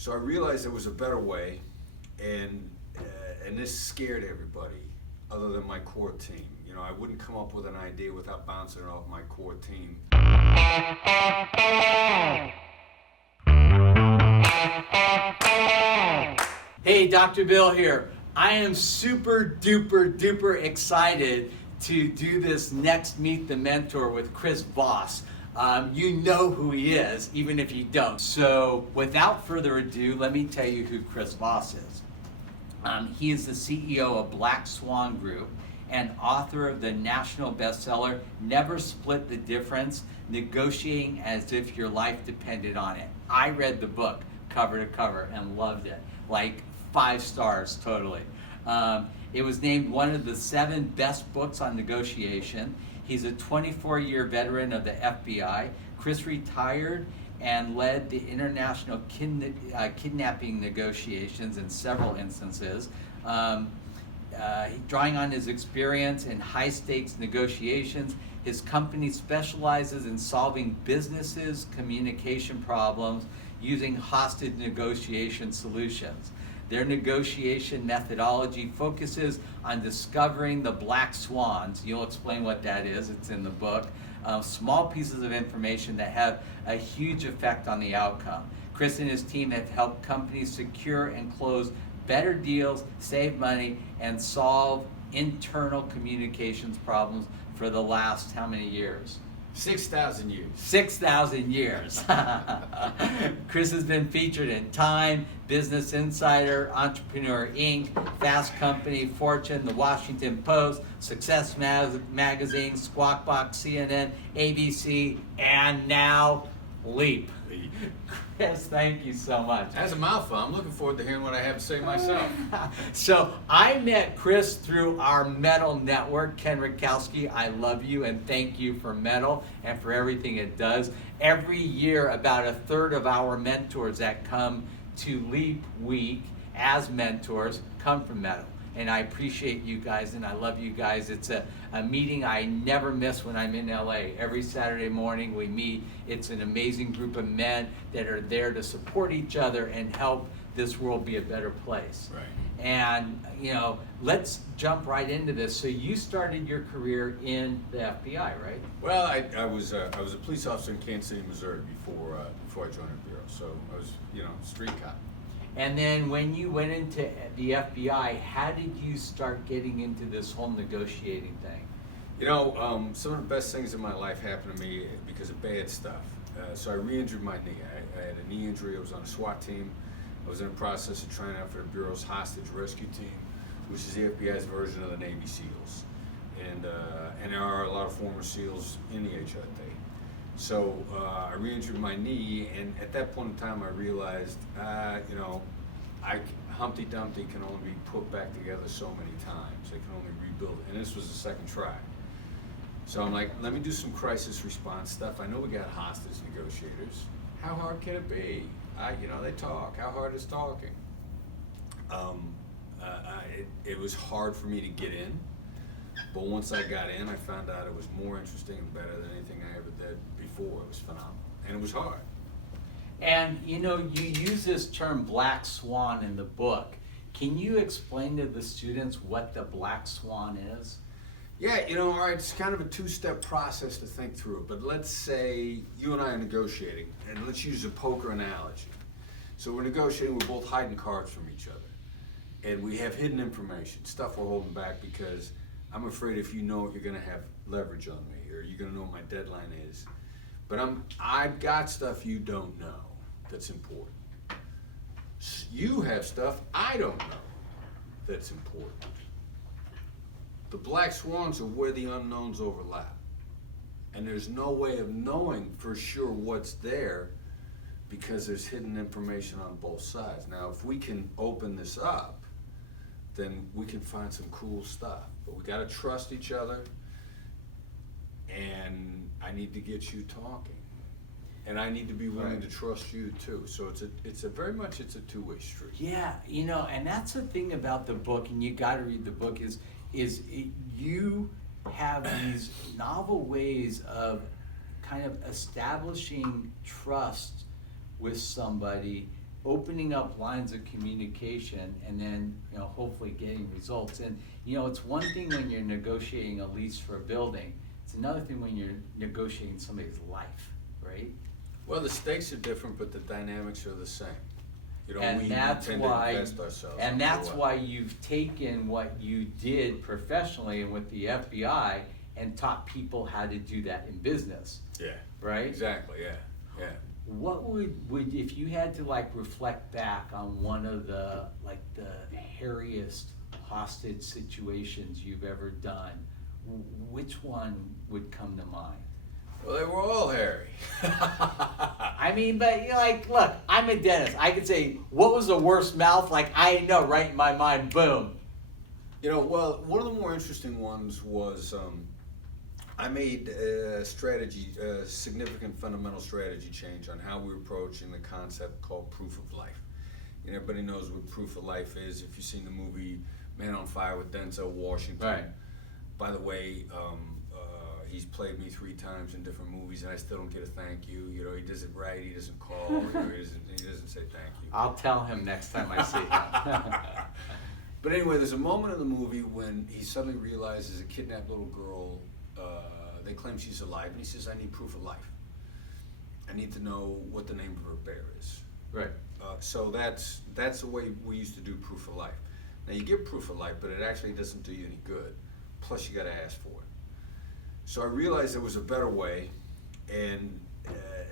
So I realized there was a better way, and this scared everybody other than my core team. You know, I wouldn't come up with an idea without bouncing it off my core team. Hey, Dr. Bill here. I am super duper duper excited to do this next Meet the Mentor with Chris Voss. You know who he is, even if you don't. So without further ado, let me tell you who Chris Voss is. He is the CEO of Black Swan Group and author of the national bestseller, Never Split the Difference, Negotiating as If Your Life Depended on It. I read the book cover to cover and loved it. Like 5 stars totally. It was named one of the 7 best books on negotiation. He's a 24-year veteran of the FBI. Chris retired and led the international kidnapping negotiations in several instances. Drawing on his experience in high-stakes negotiations, his company specializes in solving businesses' communication problems using hostage negotiation solutions. Their negotiation methodology focuses on discovering the Black Swans. You'll explain what that is, it's in the book. Small pieces of information that have a huge effect on the outcome. Chris and his team have helped companies secure and close better deals, save money, and solve internal communications problems for the last how many years? 6,000 years. 6,000 years. Chris has been featured in Time, Business Insider, Entrepreneur Inc., Fast Company, Fortune, The Washington Post, Success Magazine, Squawk, CNN, ABC, and now Leap. Chris, thank you so much. That's a mouthful. I'm looking forward to hearing what I have to say myself. So I met Chris through our Metal Network. Ken Rakowski, I love you and thank you for Metal and for everything it does. Every year, about a third of our mentors that come to Leap Week as mentors come from Metal. And I appreciate you guys and I love you guys. It's a meeting I never miss when I'm in LA. Every Saturday morning we meet. It's an amazing group of men that are there to support each other and help this world be a better place. Right. And, you know, let's jump right into this. So you started your career in the FBI, right? Well, I was a police officer in Kansas City, Missouri before I joined the Bureau. So I was, street cop. And then when you went into the FBI, how did you start getting into this whole negotiating thing? Some of the best things in my life happened to me because of bad stuff. So I re-injured my knee. I had a knee injury. I was on a SWAT team. I was in the process of trying out for the Bureau's hostage rescue team, which is the FBI's version of the Navy SEALs. And there are a lot of former SEALs in the HIT. So I re-injured my knee, and at that point in time, I realized, Humpty Dumpty can only be put back together so many times. They can only rebuild it, and this was the second try. So I'm like, let me do some crisis response stuff. I know we got hostage negotiators. How hard can it be? They talk. How hard is talking? It was hard for me to get in. But once I got in, I found out it was more interesting and better than anything I ever did before. It was phenomenal. And it was hard. And, you use this term Black Swan in the book. Can you explain to the students what the Black Swan is? Yeah, all right, it's kind of a 2-step process to think through. But let's say you and I are negotiating, and let's use a poker analogy. So we're negotiating, we're both hiding cards from each other. And we have hidden information, stuff we're holding back because I'm afraid if you know it, you're gonna have leverage on me, or you're gonna know what my deadline is. But I've got stuff you don't know that's important. You have stuff I don't know that's important. The Black Swans are where the unknowns overlap. And there's no way of knowing for sure what's there because there's hidden information on both sides. Now, if we can open this up, then we can find some cool stuff. But we gotta trust each other, and I need to get you talking. And I need to be willing to trust you too. So it's a very much a two-way street. Yeah, and that's the thing about the book, and you gotta read the book, is you have these novel ways of kind of establishing trust with somebody opening up lines of communication and then, hopefully getting results. And, it's one thing when you're negotiating a lease for a building. It's another thing when you're negotiating somebody's life, right? Well, the stakes are different, but the dynamics are the same. And we that's tend why, to invest ourselves. and that's why you've taken what you did professionally and with the FBI and taught people how to do that in business. Yeah. Right? Exactly. Yeah. What would if you had to reflect back on one of the hairiest hostage situations you've ever done, which one would come to mind? Well, they were all hairy. I mean, but look, I'm a dentist. I could say, what was the worst mouth? I know right in my mind, boom. Well, one of the more interesting ones was I made a significant fundamental strategy change on how we're approaching the concept called proof of life. Everybody knows what proof of life is. If you've seen the movie Man on Fire with Denzel Washington. Right. By the way, he's played me 3 times in different movies, and I still don't get a thank you. He does it right. He doesn't call. He doesn't say thank you. I'll tell him next time I see him. But anyway, there's a moment in the movie when he suddenly realizes a kidnapped little girl. They claim she's alive, and he says, "I need proof of life. I need to know what the name of her bear is." Right. So that's the way we used to do proof of life. Now you get proof of life, but it actually doesn't do you any good. Plus, you got to ask for it. So I realized there was a better way, and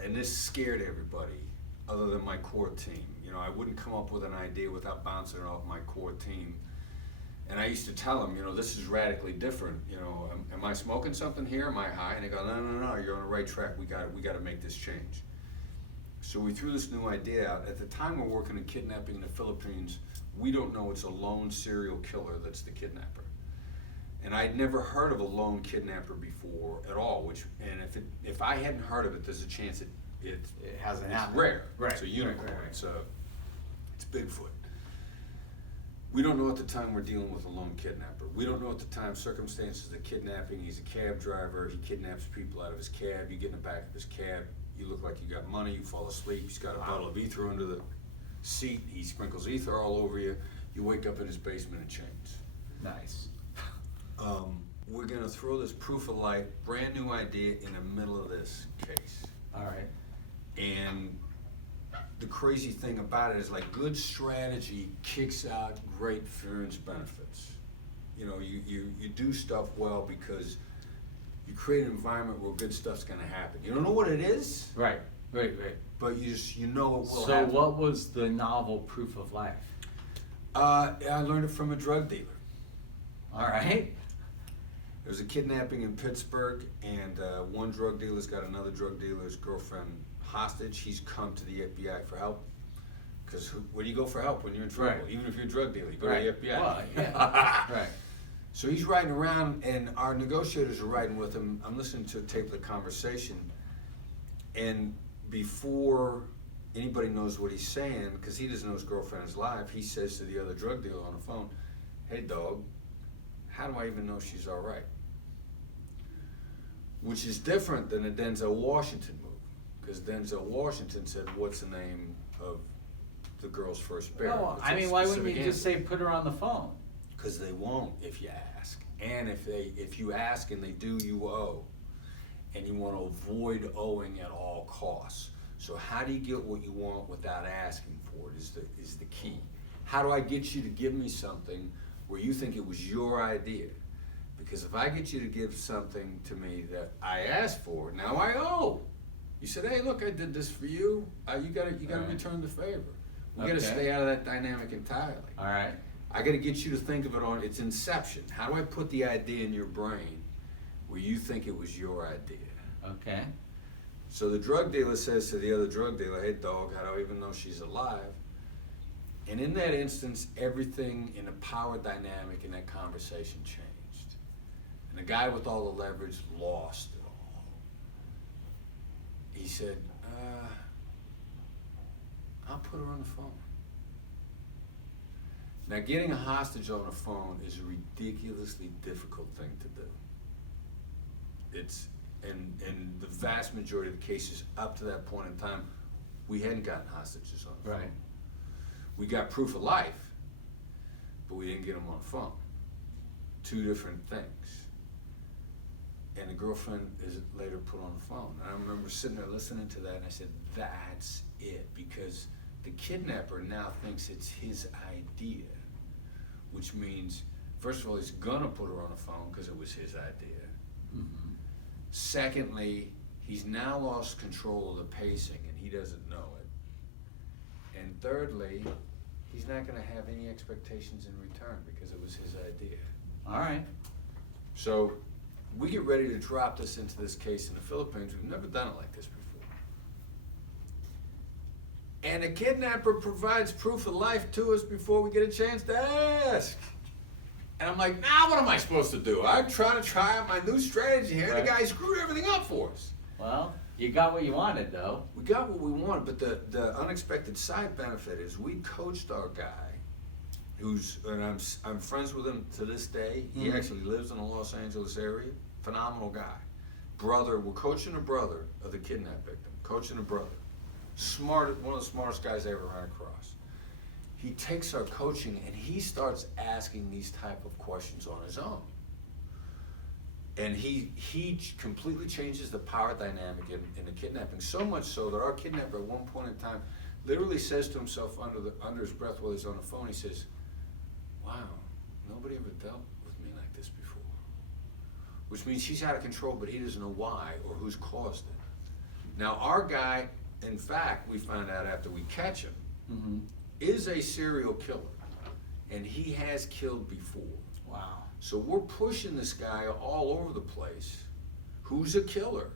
this scared everybody, other than my core team. I wouldn't come up with an idea without bouncing it off my core team. And I used to tell them, this is radically different. Am I smoking something here? Am I high? And they go, no, you're on the right track. We got to make this change. So we threw this new idea out. At the time, we're working in kidnapping in the Philippines. We don't know it's a lone serial killer that's the kidnapper. And I'd never heard of a lone kidnapper before at all. And if I hadn't heard of it, there's a chance it hasn't it's happened. rare. Right. It's a unicorn. Right. It's Bigfoot. We don't know at the time we're dealing with a lone kidnapper. We don't know at the time circumstances of the kidnapping. He's a cab driver. He kidnaps people out of his cab. You get in the back of his cab. You look like you got money. You fall asleep. He's got a bottle of ether under the seat. He sprinkles ether all over you. You wake up in his basement in chains. Nice. We're going to throw this proof of life, brand new idea in the middle of this case. All right. And the crazy thing about it is good strategy kicks out great fears benefits. You do stuff well because you create an environment where good stuff's going to happen. You don't know what it is. Right. But you know it will So happen. what was the novel proof of life? I learned it from a drug dealer. All right. There was a kidnapping in Pittsburgh, and one drug dealer's got another drug dealer's girlfriend hostage. He's come to the FBI for help. Because where do you go for help when you're in trouble? Right. Even if you're a drug dealer, you go Right. to the FBI. Well, yeah. Right. So he's riding around, and our negotiators are riding with him. I'm listening to a tape of the conversation, and before anybody knows what he's saying, because he doesn't know his girlfriend is alive, he says to the other drug dealer on the phone, "Hey, dog, how do I even know she's all right?" Which is different than the Denzel Washington movie, because Denzel Washington said, "What's the name of the girl's first bear?" No, It's I a mean, why wouldn't specific you just answer. say put her on the phone? Because they won't if you ask. And if you ask and they do, you owe. And you want to avoid owing at all costs. So how do you get what you want without asking for it is the key. How do I get you to give me something where you think it was your idea? Because if I get you to give something to me that I asked for, now I owe. You said, "Hey, look, I did this for you. You gotta Right. return the favor." We gotta Okay. stay out of that dynamic entirely. All right. I got to get you to think of it on its inception. How do I put the idea in your brain where you think it was your idea? Okay. So the drug dealer says to the other drug dealer, "Hey, dog, how do I even know she's alive?" And in that instance, everything in the power dynamic in that conversation changed. And the guy with all the leverage lost it all. He said, "I'll put her on the phone." Now, getting a hostage on the phone is a ridiculously difficult thing to do. It's, in the vast majority of the cases up to that point in time, we hadn't gotten hostages on the phone. Right. We got proof of life, but we didn't get him on the phone. Two different things. And the girlfriend is later put on the phone. And I remember sitting there listening to that, and I said, that's it. Because the kidnapper now thinks it's his idea, which means, first of all, he's gonna put her on the phone because it was his idea. Mm-hmm. Secondly, he's now lost control of the pacing, and he doesn't know it. And thirdly, he's not gonna have any expectations in return because it was his idea. All right. So we get ready to drop this into this case in the Philippines. We've never done it like this before. And the kidnapper provides proof of life to us before we get a chance to ask. And I'm like, now what am I supposed to do? I'm trying to try out my new strategy here. Right. The guy screwed everything up for us. Well, you got what you wanted, though. We got what we wanted, but the unexpected side benefit is we coached our guy, and I'm friends with him to this day. He actually lives in the Los Angeles area. Phenomenal guy. Brother, we're coaching a brother of the kidnap victim. Coaching a brother. Smart, one of the smartest guys I ever ran across. He takes our coaching and he starts asking these type of questions on his own. And he completely changes the power dynamic in the kidnapping, so much so that our kidnapper at one point in time literally says to himself under his breath while he's on the phone, he says, wow, nobody ever dealt with me like this before. Which means he's out of control, but he doesn't know why or who's caused it. Now our guy, in fact, we find out after we catch him, is a serial killer. And he has killed before. Wow. So we're pushing this guy all over the place who's a killer,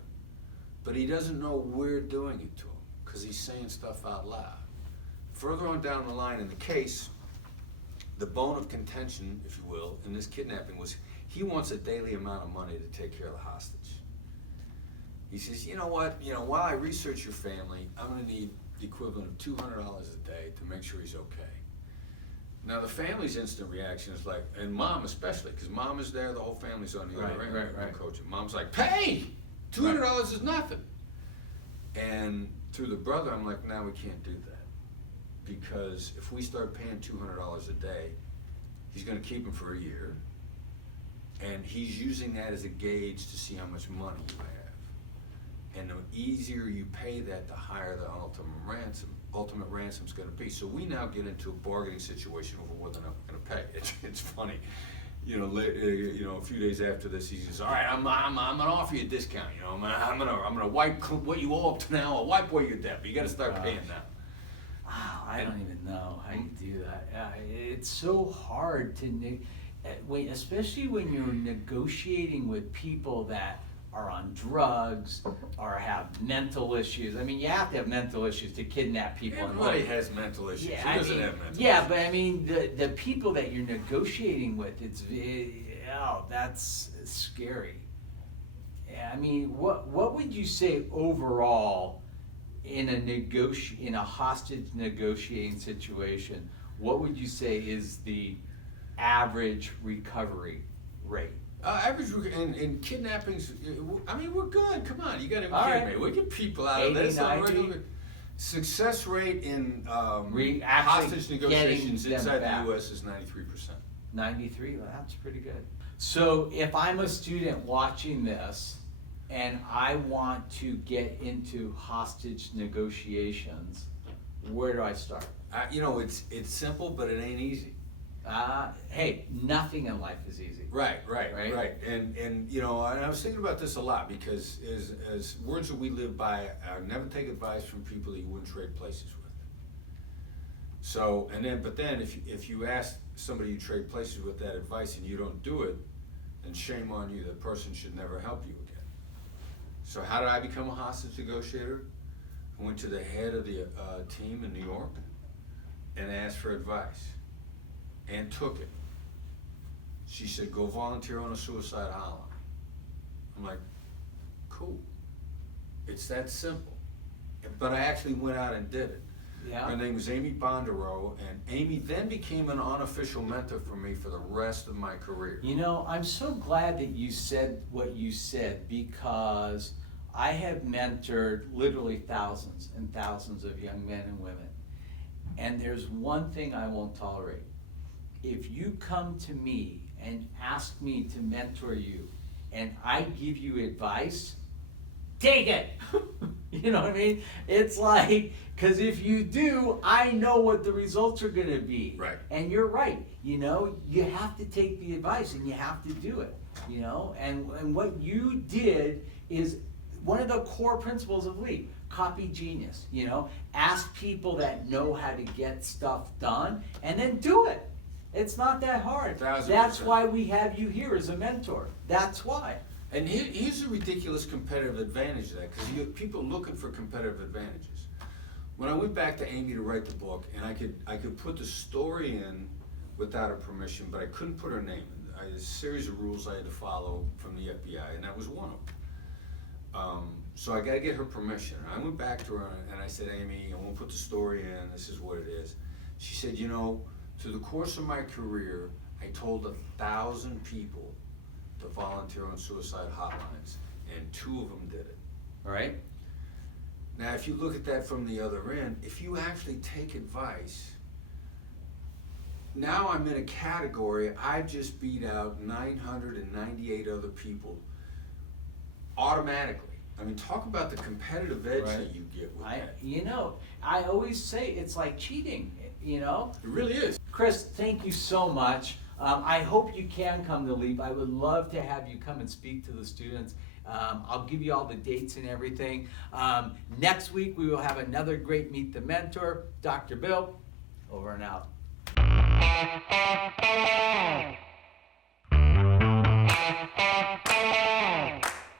but he doesn't know we're doing it to him because he's saying stuff out loud. Further on down the line in the case, the bone of contention, if you will, in this kidnapping was he wants a daily amount of money to take care of the hostage. He says, you know what, while I research your family, I'm gonna need the equivalent of $200 a day to make sure he's okay. Now the family's instant reaction is like, and mom especially, because mom is there, the whole family's on the other end. Right. Coaching. Mom's like, pay! $200 is nothing. And through the brother, I'm like, no, we can't do that. Because if we start paying $200 a day, he's gonna keep him for a year. And he's using that as a gauge to see how much money you have. And the easier you pay that, the higher the ultimate ransom's going to be. So we now get into a bargaining situation over whether or not we're going to pay. It's funny, a few days after this, he says, "All right, I'm going to offer you a discount. I'm going to wipe what you owe up to now. I'll wipe away your debt, but you got to start paying now." Wow, I don't even know how you do that. It's so hard to, especially when you're negotiating with people that are on drugs or have mental issues. I mean, you have to have mental issues to kidnap people. Everybody has mental issues. Yeah, Who doesn't have mental issues? Yeah, but I mean, the people that you're negotiating with, that's scary. Yeah, I mean, what would you say overall in a hostage negotiating situation? What would you say is the average recovery rate? Average in kidnappings, I mean, we're good. Come on, you got to be kidding me. We get people out of this. 90. Success rate in hostage negotiations inside the U.S. is 93%. 93? Well, that's pretty good. So if I'm a student watching this and I want to get into hostage negotiations, where do I start? It's simple, but it ain't easy. Hey, nothing in life is easy. Right. And I was thinking about this a lot because as words that we live by, never take advice from people that you wouldn't trade places with. So, but then if you ask somebody you trade places with that advice and you don't do it, then shame on you. That person should never help you again. So how did I become a hostage negotiator? I went to the head of the team in New York and asked for advice. And took it. She said, go volunteer on a suicide hotline. I'm like, cool. It's that simple. But I actually went out and did it. Yeah. Her name was Amy Bondero, and Amy then became an unofficial mentor for me for the rest of my career. I'm so glad that you said what you said, because I have mentored literally thousands and thousands of young men and women. And there's one thing I won't tolerate. If you come to me and ask me to mentor you, and I give you advice, take it. You know what I mean? It's like, because if you do, I know what the results are going to be. Right. And you're right. You know, you have to take the advice and you have to do it. You know, and what you did is one of the core principles of LEAP. Copy genius. You know, ask people that know how to get stuff done, and then do it. It's not that hard. 1000%. That's why we have you here as a mentor. That's why. And here's a ridiculous competitive advantage of that, because you have people looking for competitive advantages. When I went back to Amy to write the book, and I could put the story in without her permission, but I couldn't put her name in. I had a series of rules I had to follow from the FBI, and that was one of them. So I got to get her permission. And I went back to her and I said, Amy, I won't put the story in. This is what it is. She said, you know, through the course of my career, I told 1,000 people to volunteer on suicide hotlines, and 2 of them did it. All right? Now, if you look at that from the other end, if you actually take advice, now I'm in a category, I just beat out 998 other people automatically. I mean, talk about the competitive edge Right. that you get with that. You know, I always say it's like cheating, you know? It really is. Chris, thank you so much. I hope you can come to LEAP. I would love to have you come and speak to the students. I'll give you all the dates and everything. Next week, we will have another great Meet the Mentor. Dr. Bill, over and out.